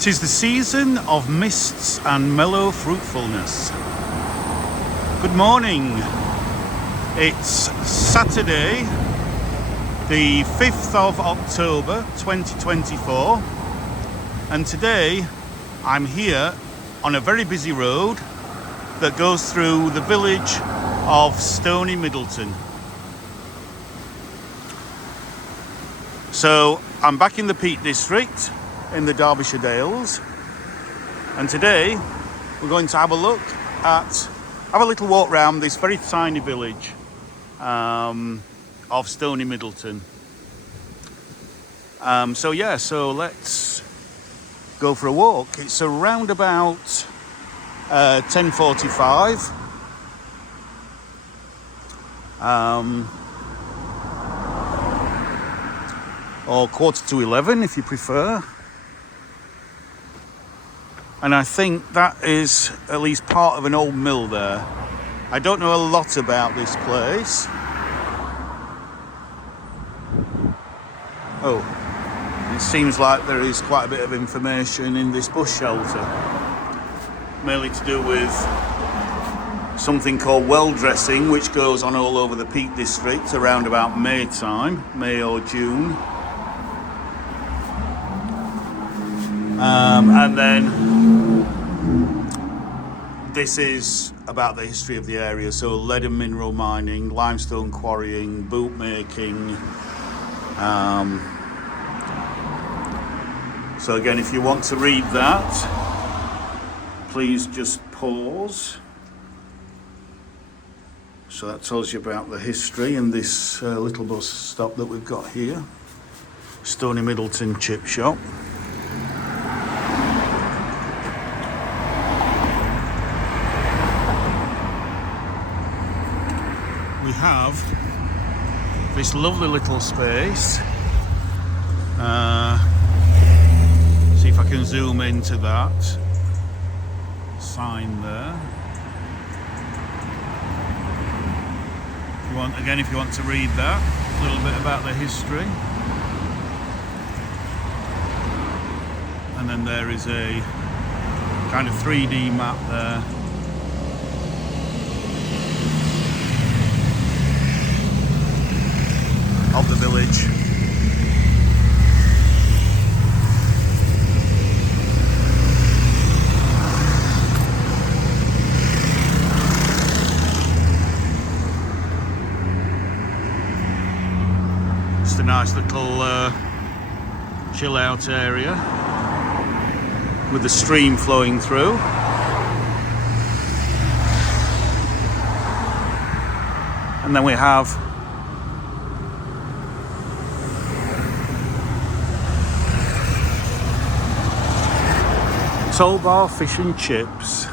'Tis the season of mists and mellow fruitfulness. Good morning. It's Saturday, the 5th of October 2024, and today I'm here on a very busy road that goes through the village of Stoney, Middleton. So I'm back in the Peak District in the Derbyshire Dales, and today we're going to have a look at, have a little walk round this very tiny village of Stoney, Middleton. So let's go for a walk. It's around about 10:45. Or 11:15 if you prefer. And I think that is at least part of an old mill there. I don't know a lot about this place. Oh, it seems like there is quite a bit of information in this bus shelter, mainly to do with something called well dressing, which goes on all over the Peak District around about May time, May or June. And then this is about the history of the area, so lead and mineral mining, limestone quarrying, boot making. So again, if you want to read that, please just pause. So that tells you about the history and this little bus stop that we've got here, Stoney Middleton Chip Shop. We have this lovely little space. See if I can zoom into that sign there. If you want to read that, a little bit about the history. And then there is a kind of 3D map there. Of the village. Just a nice little chill out area with the stream flowing through. And then we have toll bar, fish and chips.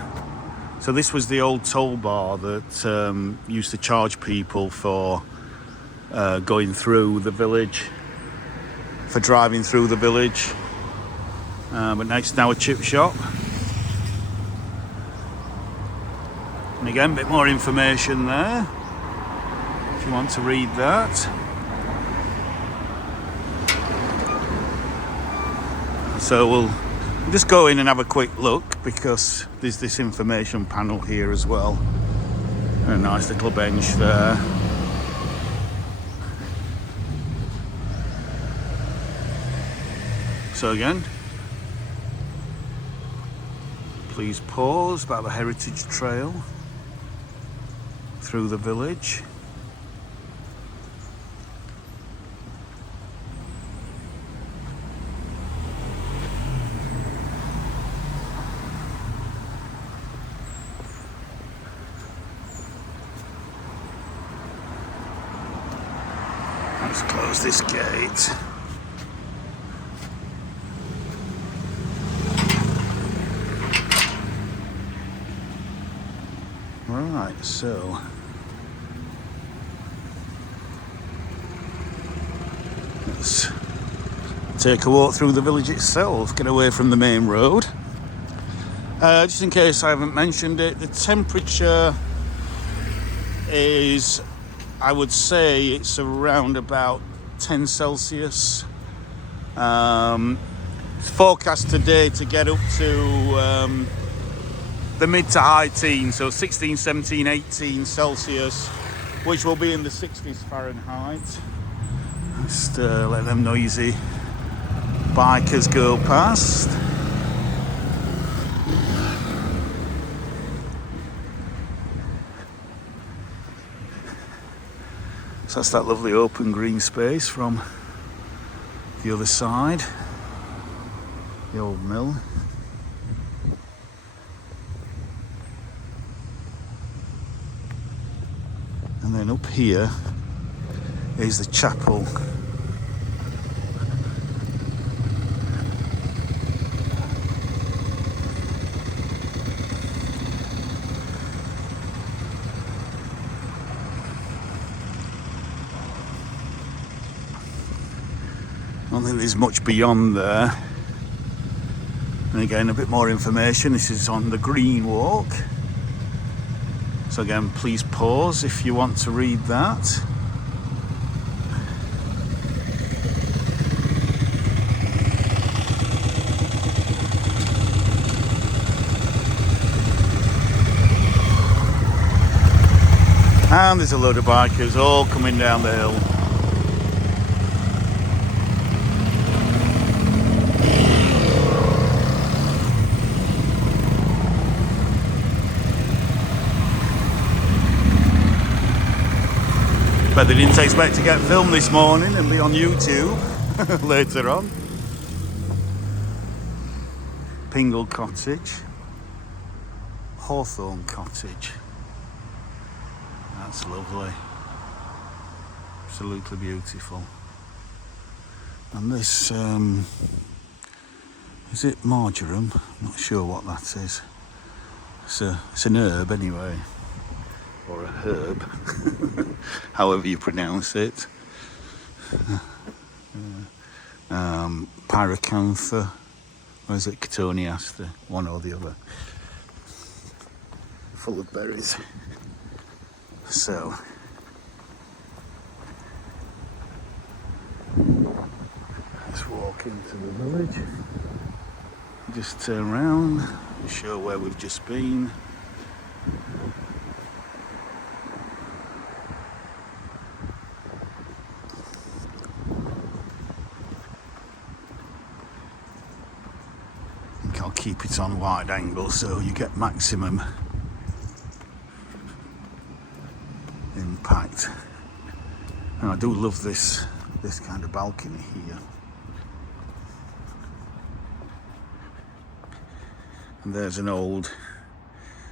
So this was the old toll bar that used to charge people for going through the village, for driving through the village. But next now a chip shop. And again, a bit more information there if you want to read that. So we'll just go in and have a quick look, because there's this information panel here as well. And a nice little bench there. So again, please pause about the heritage trail through the village. Let's close this gate. Right, so let's take a walk through the village itself, get away from the main road. Just in case I haven't mentioned it, the temperature is, I would say it's around about 10 Celsius. It's forecast today to get up to the mid to high teens, so 16, 17, 18 Celsius, which will be in the 60s Fahrenheit. Just let them noisy bikers go past. So that's that lovely open green space from the other side, the old mill. And then up here is the chapel. I don't think there's much beyond there. And again, a bit more information. This is on the Green Walk. So again, please pause if you want to read that. And there's a load of bikers all coming down the hill. But they didn't expect to get filmed this morning and be on YouTube later on. Pingle Cottage, Hawthorne Cottage. That's lovely. Absolutely beautiful. And this, is it marjoram? I'm not sure what that is. It's an herb anyway. Or a herb, however you pronounce it. Pyracantha, or is it Cotoneaster? One or the other. Full of berries. So, let's walk into the village. Just turn around, show where we've just been. I'll keep it on wide angle so you get maximum impact. And I do love this kind of balcony here. And there's an old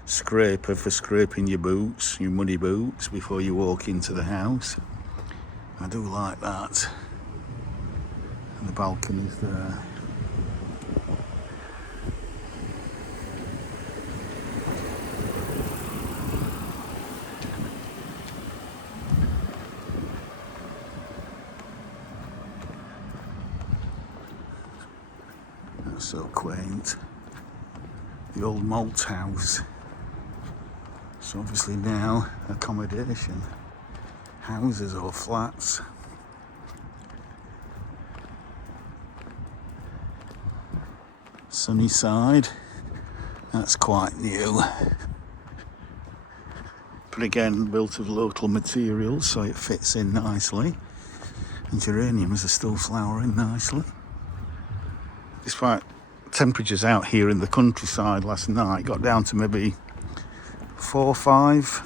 scraper for scraping your boots, your muddy boots, before you walk into the house. I do like that. And the balcony's there. So quaint. The old malt house. So obviously now accommodation, houses or flats. Sunny side, that's quite new. But again, built of local materials, so it fits in nicely. And geraniums are still flowering nicely. Despite temperatures out here in the countryside last night, got down to maybe 4, 5,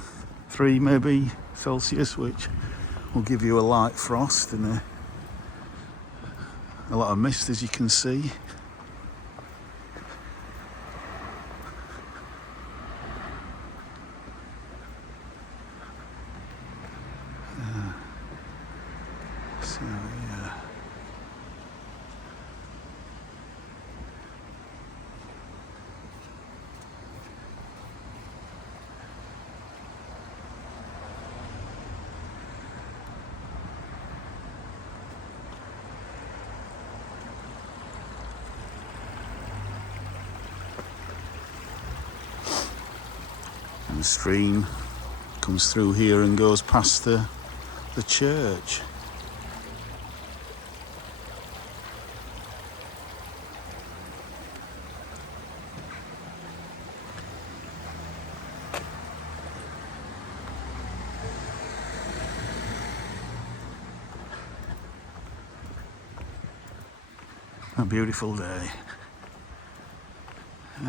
3 maybe Celsius, which will give you a light frost and a lot of mist, as you can see. So yeah. The stream comes through here and goes past the church. A beautiful day.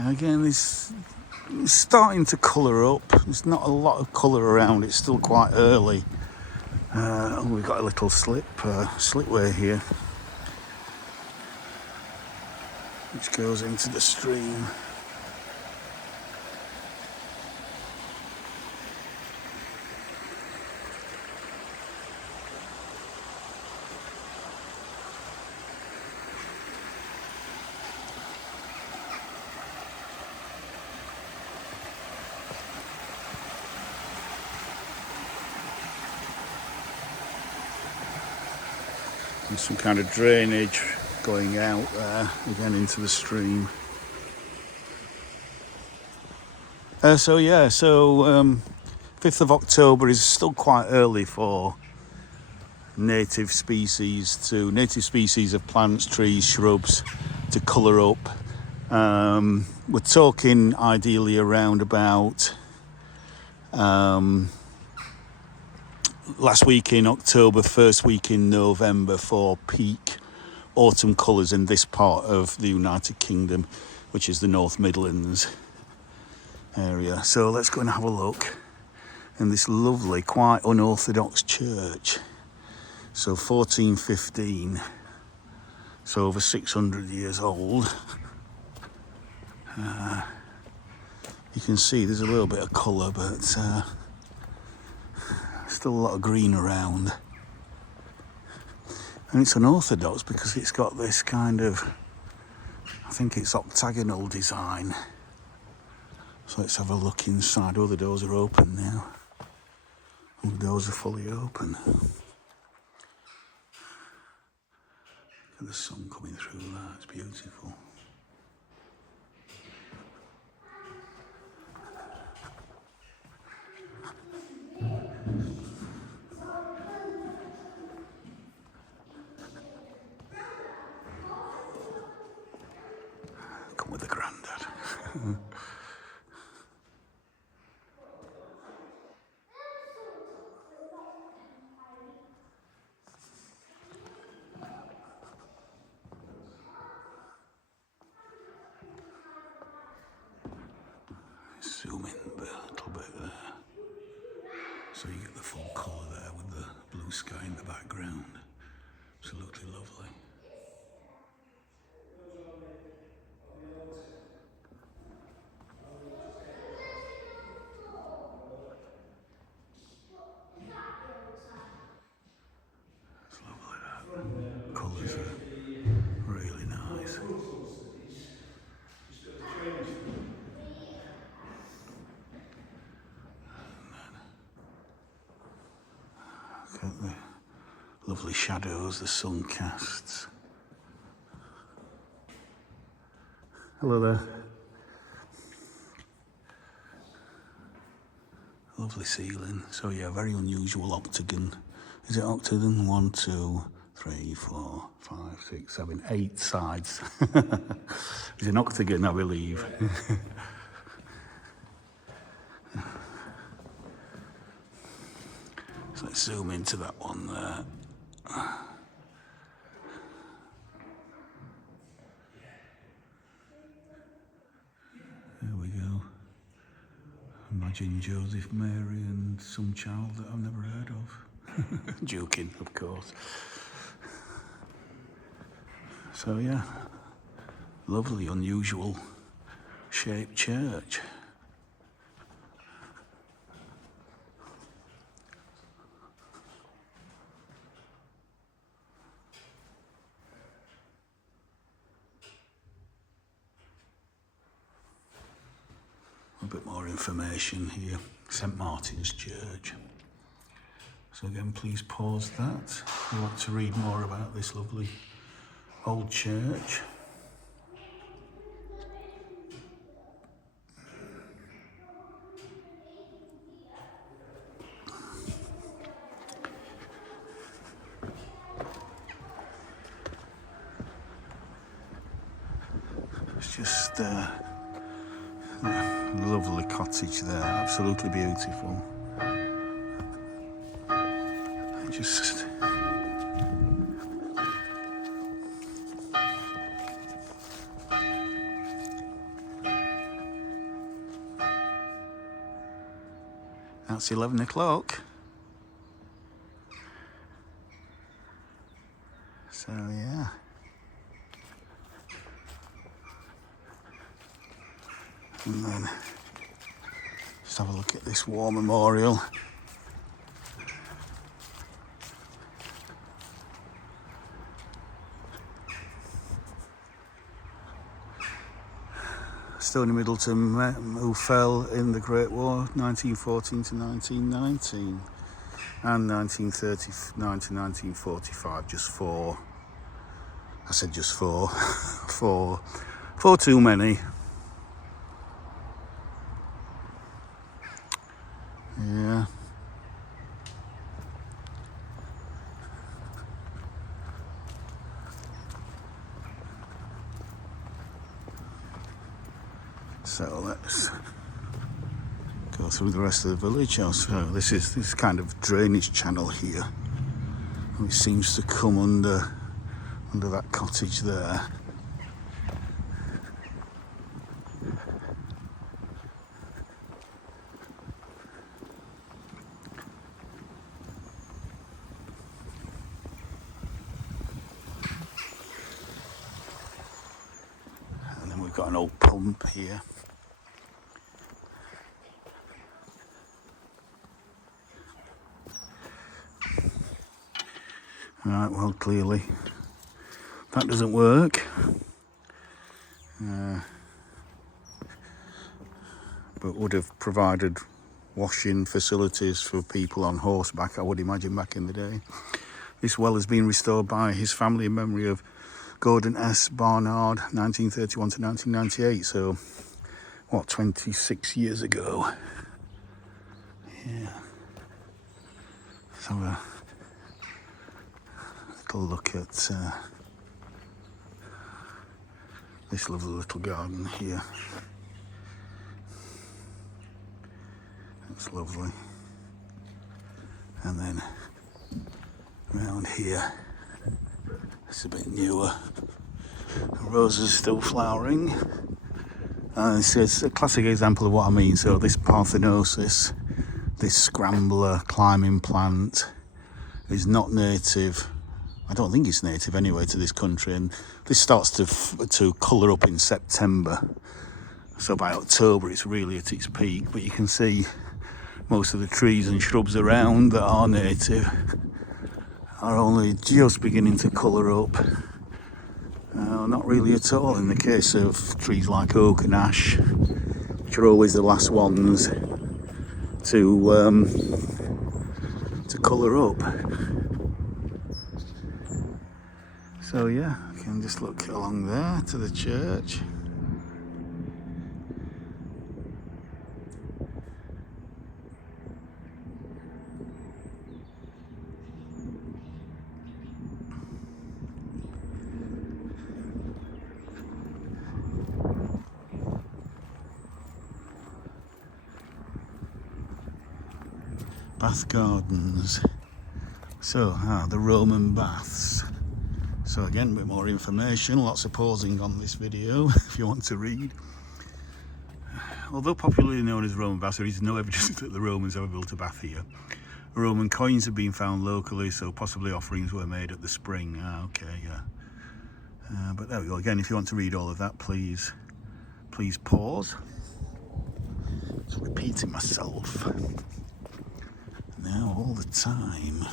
Again, it's starting to colour up. There's not a lot of colour around. It's still quite early. We've got a little slipway here, which goes into the stream. There's some kind of drainage going out there, again into the stream. So 5th of October is still quite early for native species of plants, trees, shrubs to colour up. We're talking ideally around about last week in October, first week in November for peak autumn colours in this part of the United Kingdom, which is the North Midlands area. So let's go and have a look in this lovely, quite unorthodox church. So 1415, so over 600 years old. You can see there's a little bit of colour, but still a lot of green around. And it's unorthodox because it's got this kind of, I think it's octagonal design. So let's have a look inside. Oh, the doors are open now. The doors are fully open. Look at the sun coming through that, it's beautiful. Come with the granddad. Zoom in a little bit there, so you get the full colour there with the blue sky in the background. Absolutely lovely. It's lovely that. Colours are really nice. Look at the lovely shadows the sun casts. Hello there. Lovely ceiling. So yeah, very unusual octagon. Is it octagon? 1, 2, 3, 4, 5, 6, 7, 8 sides. It's an octagon, I believe. So let's zoom into that one there. There we go. Imagine Joseph, Mary and some child that I've never heard of. Joking, of course. So yeah, lovely, unusual shaped church. A bit more information here. St Martin's Church. So again, please pause that if you want to read more about this lovely old church. It's just lovely cottage there, absolutely beautiful. Just That's 11 o'clock. So yeah. And then just have a look at this war memorial. Stoney Middleton, who fell in the Great War, 1914 to 1919, and 1939 to 1945, just four. I said just four. Four too many. Yeah. So let's go through the rest of the village. So this is kind of drainage channel here, and it seems to come under that cottage there. And then we've got an old pump here. Right, well, clearly that doesn't work. But would have provided washing facilities for people on horseback, I would imagine, back in the day. This well has been restored by his family in memory of Gordon S. Barnard, 1931 to 1998. So, what, 26 years ago? Yeah. So, a little look at this lovely little garden here. That's lovely. And then around here, it's a bit newer. The roses are still flowering. And it's a classic example of what I mean. So this Parthenosis, this scrambler climbing plant, is not native. I don't think it's native anyway to this country. And this starts to colour up in September. So by October, it's really at its peak. But you can see most of the trees and shrubs around that are native are only just beginning to colour up. Not really at all in the case of trees like oak and ash, which are always the last ones to colour up. So yeah, you can just look along there to the church. Bath Gardens. So, the Roman baths. So again, a bit more information, lots of pausing on this video if you want to read. Although popularly known as Roman baths, there is no evidence that the Romans ever built a bath here. Roman coins have been found locally, so possibly offerings were made at the spring. Okay, yeah. But there we go. Again, if you want to read all of that, please pause. Just repeating myself now all the time.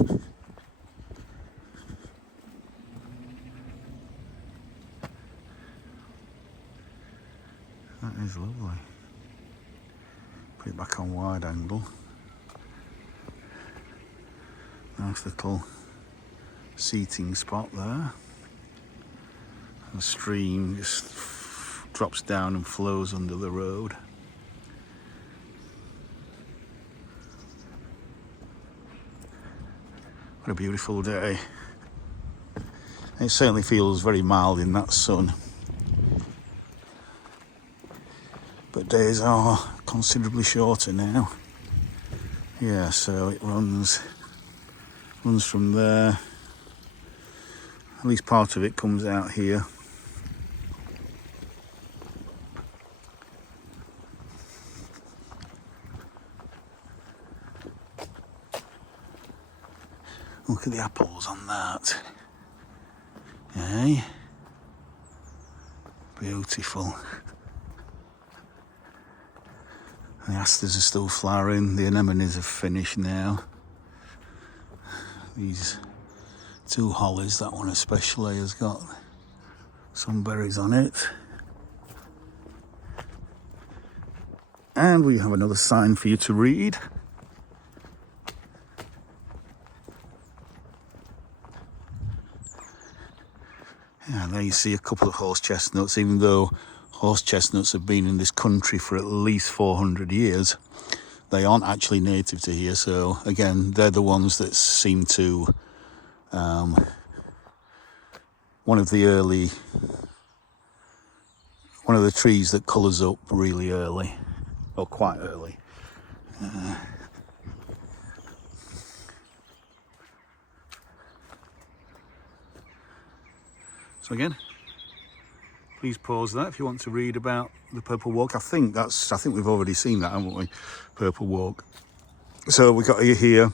That is lovely. Put it back on wide angle. Nice little seating spot there. The stream just drops down and flows under the road. What a beautiful day. It certainly feels very mild in that sun. But days are considerably shorter now. Yeah, so it runs from there. At least part of it comes out here. Look at the apples on that. Eh? Beautiful. The asters are still flowering. The anemones have finished now. These two hollies, that one especially, has got some berries on it. And we have another sign for you to read. Yeah, there you see a couple of horse chestnuts. Even though horse chestnuts have been in this country for at least 400 years, they aren't actually native to here. So again, they're the ones that seem to one of the trees that colours up really early, or quite early. So again, please pause that if you want to read about the Purple Walk. I think we've already seen that, haven't we? Purple Walk. So we've got here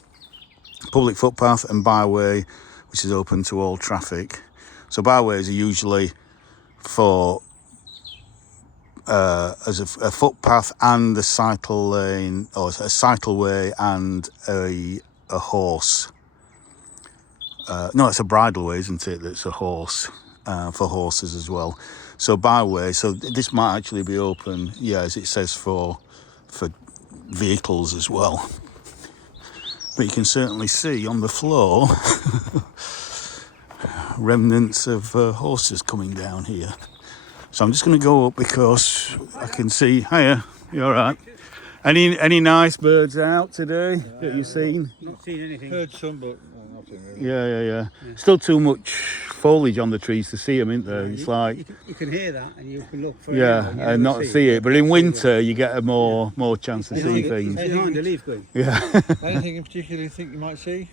public footpath and byway, which is open to all traffic. So byways are usually for as a footpath and a cycle lane, or a cycleway and a horse. No, it's a bridleway, isn't it? That's a horse, for horses as well. So byway. So this might actually be open, yeah, as it says, for vehicles as well. But you can certainly see on the floor remnants of horses coming down here. So I'm just going to go up because I can see. Hiya, you all right? Any nice birds out today that you've seen? Not seen anything. Heard some, but nothing really. Yeah. Still too much foliage on the trees to see them, isn't there? It's like You can hear that, and you can look for and not see it. But in winter, you get a more chance to see things. Behind the leaf going. Yeah. Anything in particular you think you might see?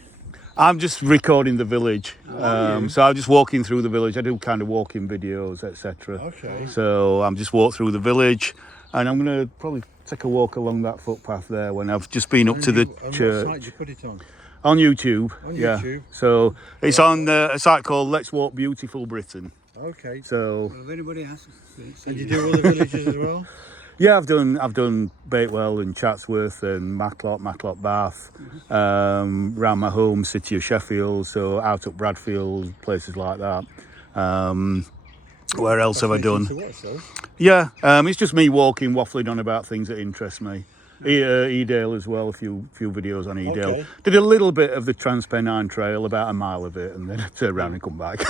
I'm just recording the village, so I'm just walking through the village. I do kind of walking videos, etc. Okay. So I'm just walk through the village, and I'm going to probably take a walk along that footpath there when I've just been up to the church. What site did you put it on? On YouTube. On yeah. YouTube. So it's on a site called Let's Walk Beautiful Britain. Okay. So Well, if anybody asks, And you do all the villages as well? yeah, I've done Bakewell and Chatsworth and Matlock Bath, around my home city of Sheffield, so out at Bradfield, places like that. Where else have I done? Yeah, it's just me walking, waffling on about things that interest me. Edale as well, a few videos on Edale. Okay. Did a little bit of the Transpennine Trail, about a mile of it, and then I turned around and come back.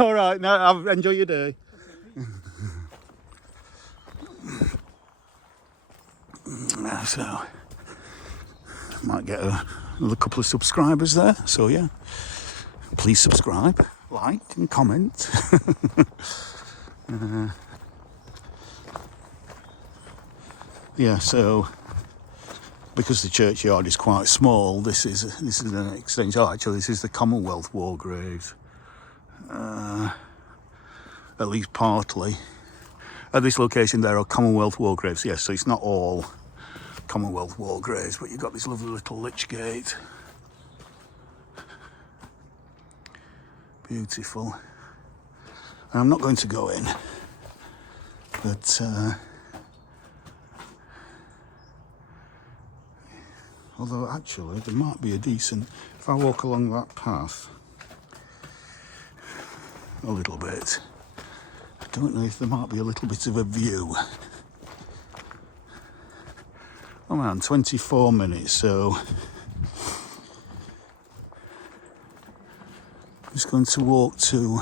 All right, now enjoy your day. So might get another couple of subscribers there, so yeah, please subscribe, like and comment. Yeah, so because the churchyard is quite small, this is an extension. Oh, actually, this is the Commonwealth War graves, at least partly. At this location, there are Commonwealth War graves. Yes, so it's not all Commonwealth War graves, but you've got this lovely little lich gate. Beautiful. And I'm not going to go in, but although actually there might be a decent, if I walk along that path a little bit, I don't know if there might be a little bit of a view. Oh man, 24 minutes, so I'm just going to walk to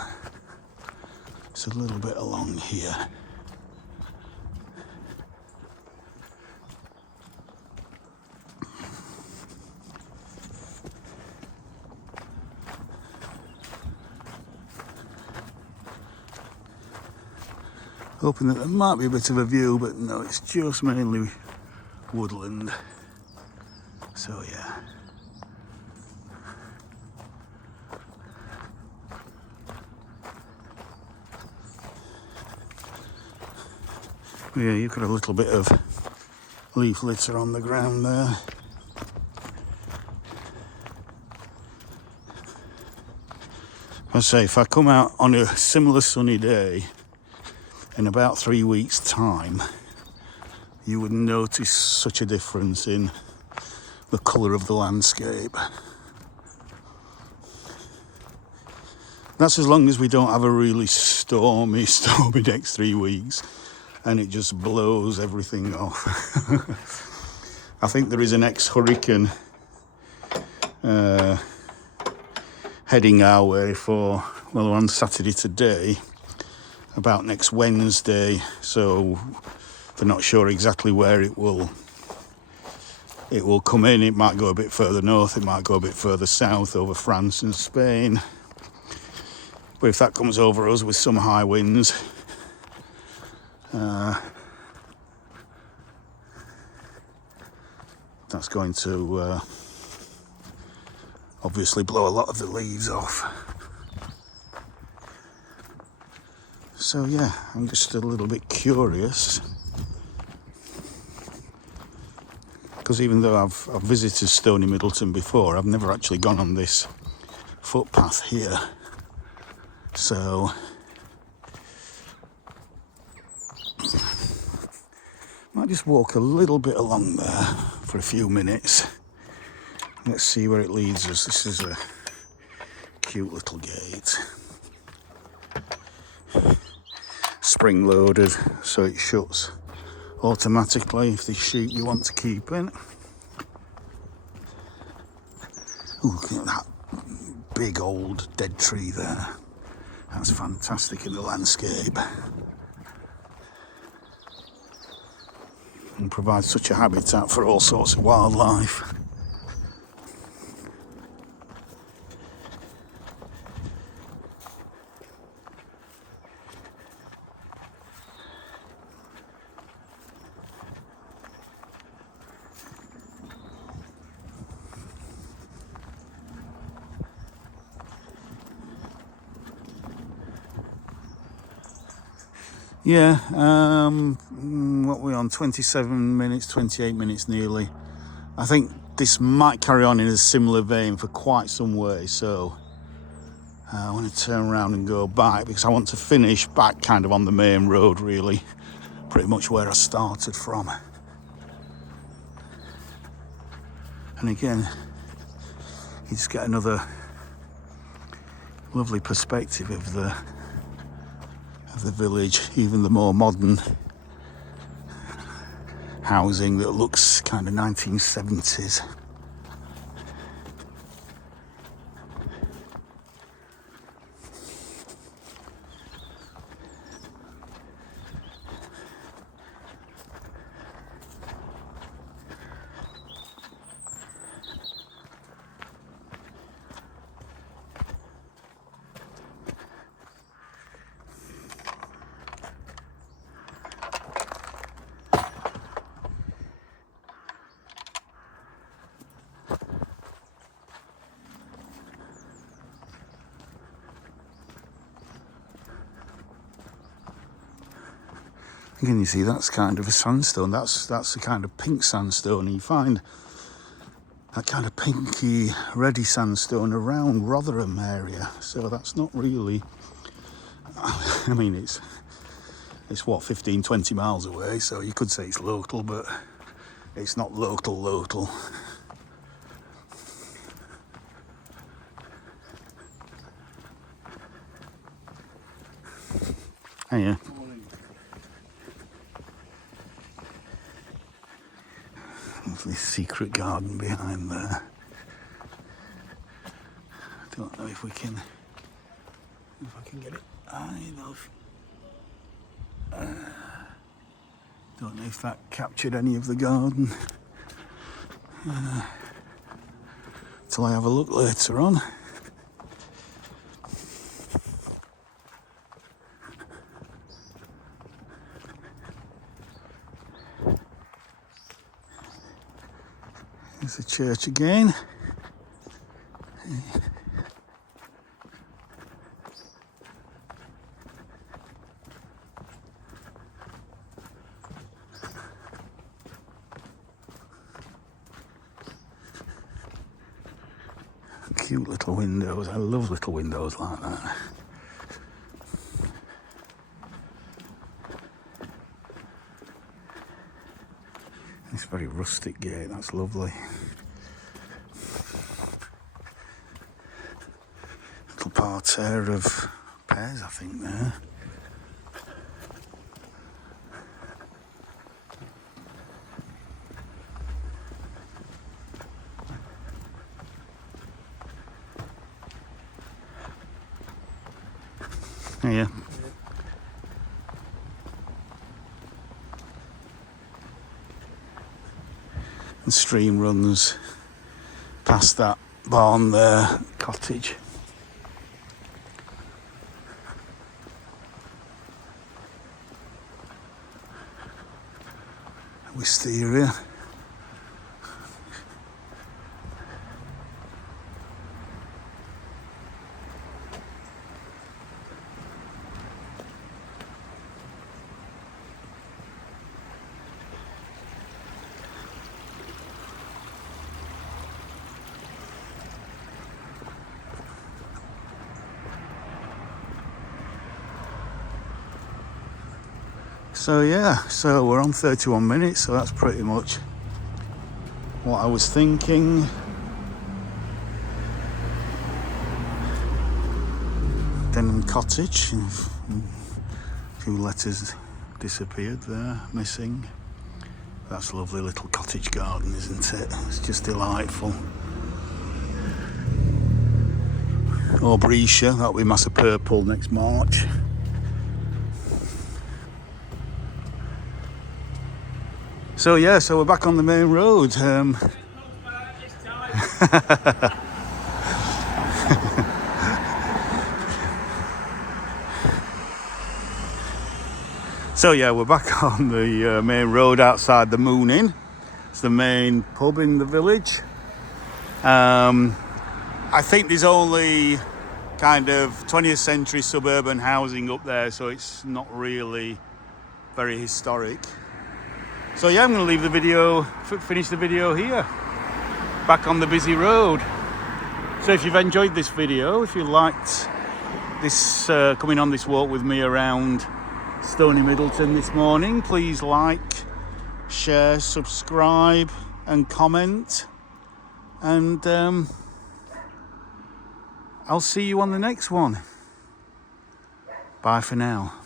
just a little bit along here. Hoping that there might be a bit of a view, but no, it's just mainly woodland. So yeah. Yeah, you've got a little bit of leaf litter on the ground there. I say, if I come out on a similar sunny day in about 3 weeks' time, you would notice such a difference in the colour of the landscape. That's as long as we don't have a really stormy next 3 weeks and it just blows everything off. I think there is an ex-hurricane heading our way for, well, on Saturday today, about next Wednesday, so they're not sure exactly where it will come in. It might go a bit further north, it might go a bit further south over France and Spain. But if that comes over us with some high winds, that's going to obviously blow a lot of the leaves off. So yeah, I'm just a little bit curious, because even though I've visited Stoney, Middleton before, I've never actually gone on this footpath here. So might just walk a little bit along there for a few minutes. Let's see where it leads us. This is a cute little gate. Spring loaded, so it shuts automatically if there's sheep you want to keep in. Ooh, look at that big old dead tree there. That's fantastic in the landscape. And provides such a habitat for all sorts of wildlife. Yeah, what we're on, 27 minutes, 28 minutes nearly. I think this might carry on in a similar vein for quite some way, so I want to turn around and go back because I want to finish back kind of on the main road, really, pretty much where I started from. And again, you just get another lovely perspective of the village, even the more modern housing that looks kind of 1970s. Again, you see, that's kind of a sandstone. That's a kind of pink sandstone. And you find that kind of pinky, reddy sandstone around Rotherham area. So that's not really, I mean, it's what, 15, 20 miles away. So you could say it's local, but it's not local. Hiya. This secret garden behind there. I don't know if I can get it high enough. Don't know if that captured any of the garden. Till I have a look later on. There's the church again. Cute little windows. I love little windows like that. It's a very rustic gate, that's lovely. Little parterre of pears, I think, there. Yeah. The stream runs past that barn there, cottage. Wisteria. So yeah, so we're on 31 minutes, so that's pretty much what I was thinking. Denham Cottage, a few letters disappeared there, missing. That's a lovely little cottage garden, isn't it? It's just delightful. Aubreyshire, that'll be Massa Purple next March. So yeah, so we're back on the main road. So yeah, we're back on the main road outside the Moon Inn. It's the main pub in the village. I think there's only kind of 20th century suburban housing up there, so it's not really very historic. So yeah, I'm going to leave the video, finish the video here, back on the busy road. So if you've enjoyed this video, if you liked this coming on this walk with me around Stoney Middleton this morning, please like, share, subscribe and comment, and I'll see you on the next one. Bye for now.